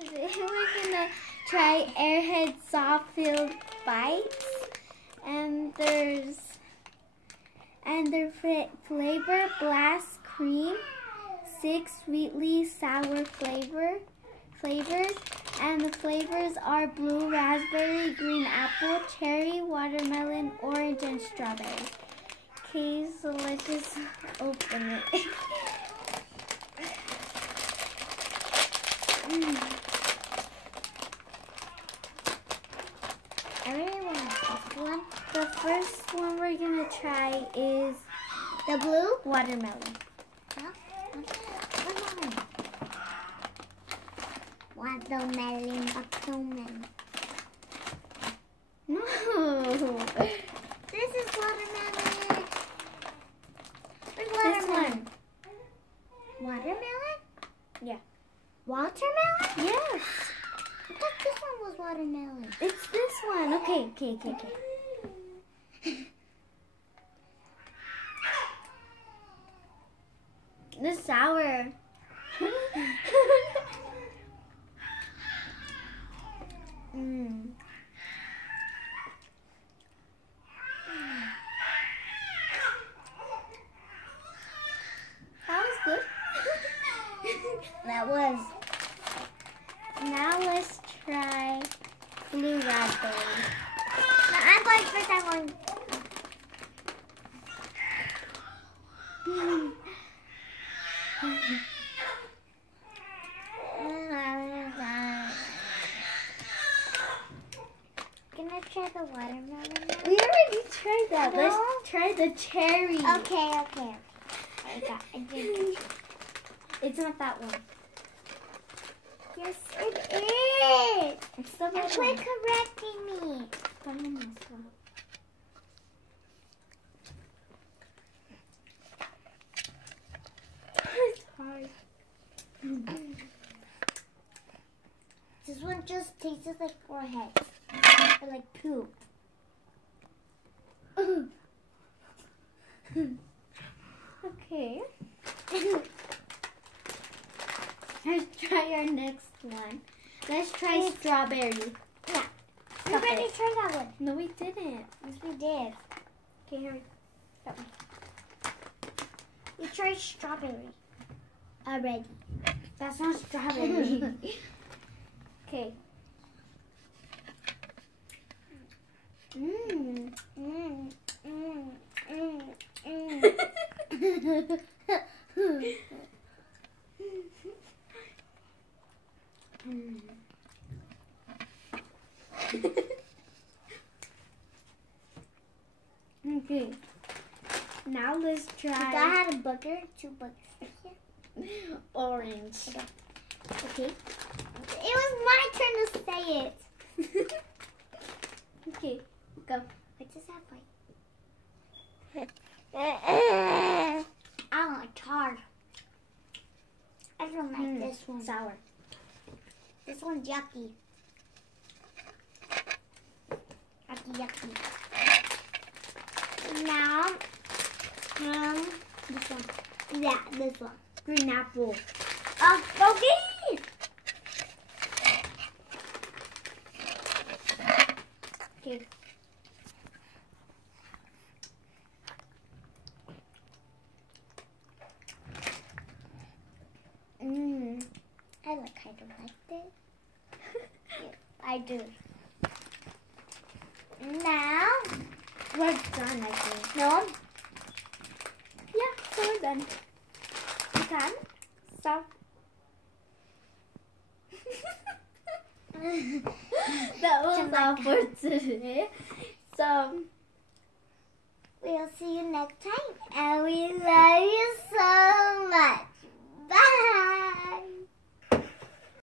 Today we're gonna try Airhead Soft Filled Bites, and their flavor Blast Cream, 6 sweetly sour flavors, and the flavors are blue raspberry, green apple, cherry, watermelon, orange, and strawberry. Okay, so let's just open it. I really want this one. The first one we're gonna try is the blue watermelon. Huh? Watermelon. No. This is watermelon. Where's watermelon? This one. Watermelon? Yeah. Watermelon? Yes. I thought this one was watermelon. It's this one. Okay. This is sour. That was good. That was. Now let's try blue raspberry. No, I'm going for that one. Can I try the watermelon? We already tried that. No? Let's try the cherry. Okay. I did. It's not that one. Yes, it is. It's the one. Quit correcting me. Come in this one. It's hard. This one just tastes like forehead. Or like poop. Okay. Let's try our next one. Let's try strawberry. Yeah. We already tried that one. No, we didn't. Yes, we did. Okay, here. That one. We tried strawberry already. That's not strawberry. Okay. Okay. Now let's try. If I had a booger, 2 boogers. Orange. Okay. It was my turn to say it. Okay, go. What does that like? Oh, it's hard. I don't like this one. Sour. This one's yucky. Yucky. Now, this one. Yeah, this one. Green apple. Okay. Okay. I kind of like this. Yeah, I do. Now we're done, I think. No? Yeah, so we're done. You can stop. That was all for today. So we'll see you next time, and we love you so much.